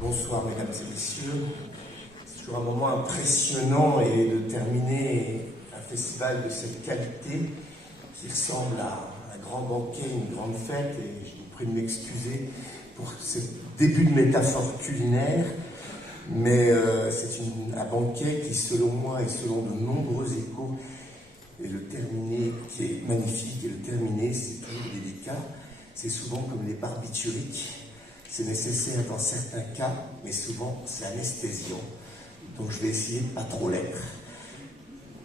Bonsoir mesdames et messieurs. C'est toujours un moment impressionnant et de terminer un festival de cette qualité qui ressemble à un grand banquet, une grande fête, et je vous prie de m'excuser pour ce début de métaphore culinaire, mais c'est un banquet qui, selon moi et selon de nombreux échos, et le terminé qui est magnifique, et le terminé c'est toujours délicat, c'est souvent comme les barbituriques. C'est nécessaire dans certains cas, mais souvent c'est anesthésiant. Donc je vais essayer de ne pas trop l'être.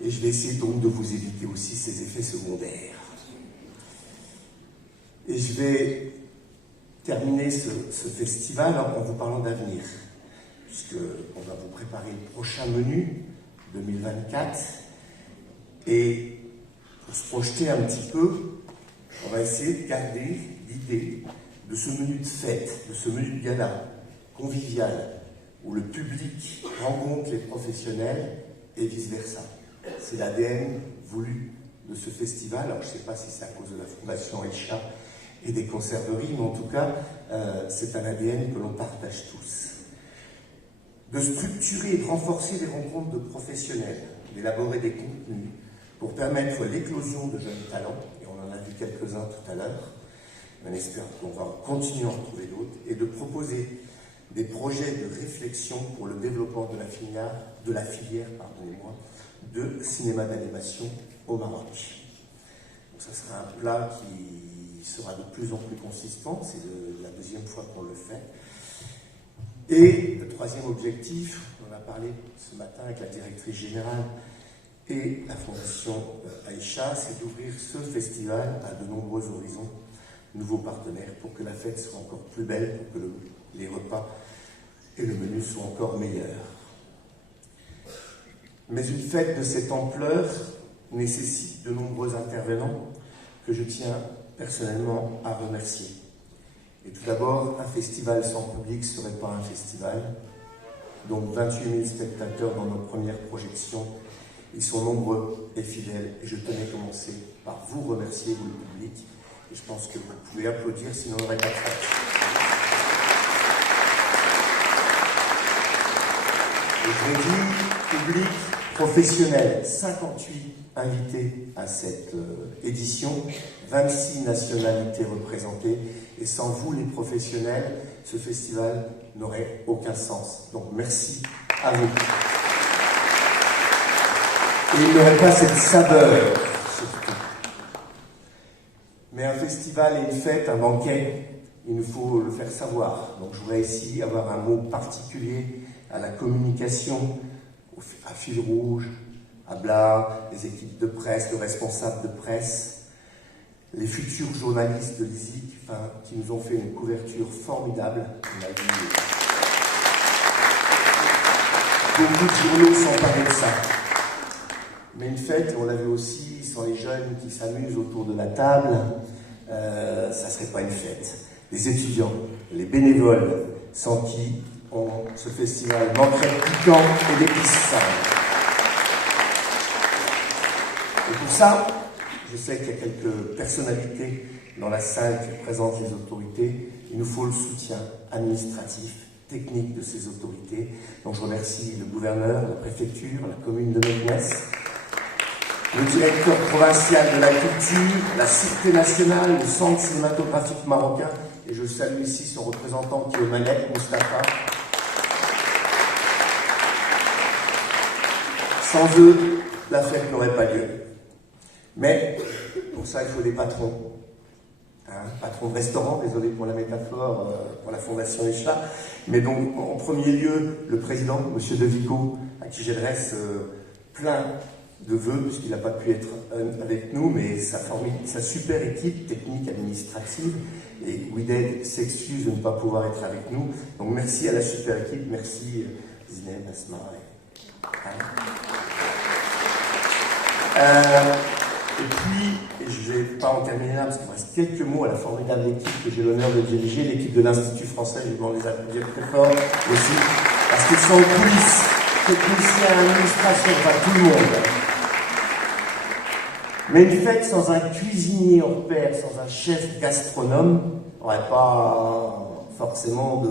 Et je vais essayer donc de vous éviter aussi ces effets secondaires. Et je vais terminer ce festival en vous parlant d'avenir, puisqu'on va vous préparer le prochain menu 2024. Et pour se projeter un petit peu, on va essayer de garder l'idée de ce menu de fête, de ce menu de gala convivial, où le public rencontre les professionnels et vice-versa. C'est l'ADN voulu de ce festival. Alors je ne sais pas si c'est à cause de la Fondation Aïcha et des conserveries, mais en tout cas, c'est un ADN que l'on partage tous. De structurer et de renforcer les rencontres de professionnels, d'élaborer des contenus pour permettre l'éclosion de jeunes talents, et on en a vu quelques-uns tout à l'heure. On espère qu'on va continuer à en trouver d'autres, et de proposer des projets de réflexion pour le développement de la filière de cinéma d'animation au Maroc. Donc ça sera un plat qui sera de plus en plus consistant, c'est la deuxième fois qu'on le fait. Et le troisième objectif, on en a parlé ce matin avec la directrice générale et la Fondation Aïcha, c'est d'ouvrir ce festival à de nombreux horizons, nouveaux partenaires, pour que la fête soit encore plus belle, pour que les repas et le menu soient encore meilleurs. Mais une fête de cette ampleur nécessite de nombreux intervenants que je tiens personnellement à remercier. Et tout d'abord, un festival sans public ne serait pas un festival. Donc 28 000 spectateurs dans nos premières projections. Ils sont nombreux et fidèles, et je tenais à commencer par vous remercier, vous le public. Et je pense que vous pouvez applaudir, sinon on n'aurait pas de fête. Et je l'ai dit, public, professionnel, 58 invités à cette édition, 26 nationalités représentées, et sans vous les professionnels, ce festival n'aurait aucun sens. Donc merci à vous. Et il n'aurait pas cette saveur, surtout. Mais un festival et une fête, un banquet, il nous faut le faire savoir. Donc je voudrais ici avoir un mot particulier à la communication, à Fil Rouge, à Bla, les équipes de presse, le responsable de presse, les futurs journalistes de l'ISIC, qui nous ont fait une couverture formidable. On a vu beaucoup de journaux s'emparer de ça. Mais une fête, on l'a vu aussi, sans les jeunes qui s'amusent autour de la table, ça ne serait pas une fête. Les étudiants, les bénévoles, sans qui ce festival manquerait de piquant et d'épices simples. Et pour ça, je sais qu'il y a quelques personnalités dans la salle qui représentent les autorités. Il nous faut le soutien administratif, technique de ces autorités. Donc je remercie le gouverneur, la préfecture, la commune de Meknès, le directeur provincial de la culture, la Sûreté nationale, le centre cinématographique marocain, et je salue ici son représentant qui est Malek Moustapha. Sans eux, la fête n'aurait pas lieu. Mais pour ça, il faut des patrons. Patrons de restaurant, désolé pour la métaphore, pour la Fondation Aïcha. Mais donc, en premier lieu, le président, M. De Vico, à qui j'adresse plein de vœux, puisqu'il n'a pas pu être avec nous, mais sa super équipe technique administrative, et Wided s'excuse de ne pas pouvoir être avec nous. Donc merci à la super équipe, merci Zineb, Asma. Et puis, je ne vais pas en terminer là, parce qu'il me reste quelques mots à la formidable équipe que j'ai l'honneur de diriger, l'équipe de l'Institut français, je vais demander les applaudir très fort aussi, parce qu'ils sont en coulisses, techniciens, administration, enfin tout le monde. Mais une fête sans un cuisinier hors pair, sans un chef gastronome, n'aurait pas forcément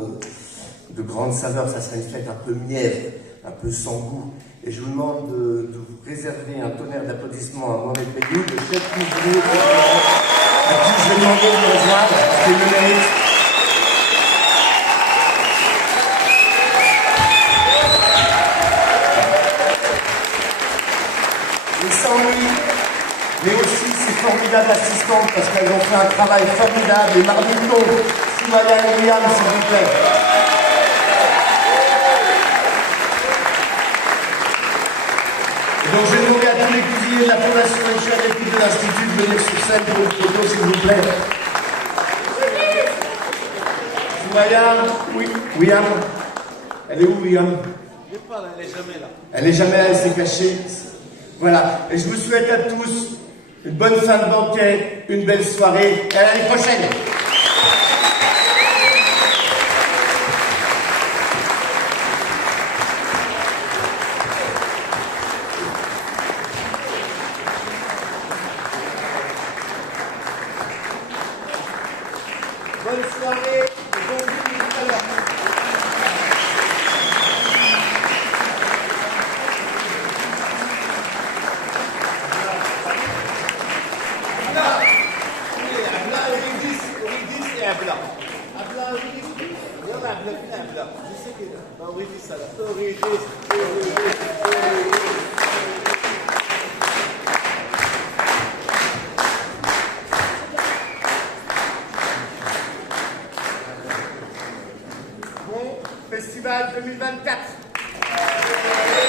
de grande saveur, ça sera une fête un peu mièvre, un peu sans goût. Et je vous demande de vous réserver un tonnerre d'applaudissements à Mohamed Beyoul, le chef cuisinier, à qui je vais demander de me rejoindre, parce qu'il le mérite. Et sans lui, mais aussi ces formidables assistantes, parce qu'elles ont fait un travail formidable, et Marmiton, Soumaya et William, s'il vous plaît. Donc je vais demander à tous les cuisiniers de la Fondation Richard et l'équipe de l'Institut de venir sur scène pour une photo, s'il vous plaît. Soumaya, oui, William. Elle est où, William? Elle n'est pas là, elle n'est jamais là. Elle n'est jamais là, elle s'est cachée. Voilà. Et je vous souhaite à tous une bonne fin de banquet, une belle soirée, et à l'année prochaine. Bonne soirée et bon week-end tout à l'heure. عبلة أريد عبلة عبلة أريد يلا عبلة فين عبلة لسه كده ما أريد السلام أريد Bon Festival 2024.